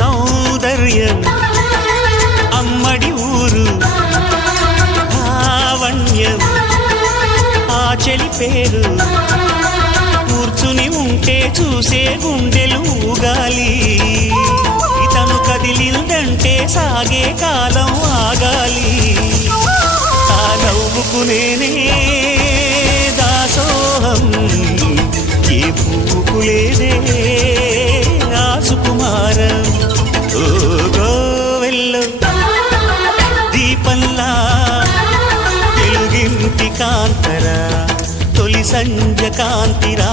సౌందర్యం అమ్మడి ఊరు లావణ్యం ఆ చెలి పేరు కూర్చుని ఉంటే చూసే గుండెలు ఊగాలి ఇతను కదిలిందంటే సాగే కాలం ఆగాలి ఆ నవ్వుకు నేనే దాసోహం ఏ పువ్వుకు లేదే ఆ సుకుమారం ఓ గోవెల్లో దీపంలా తెలుగింటి కాంతరా తొలి సంజ కాంతిరా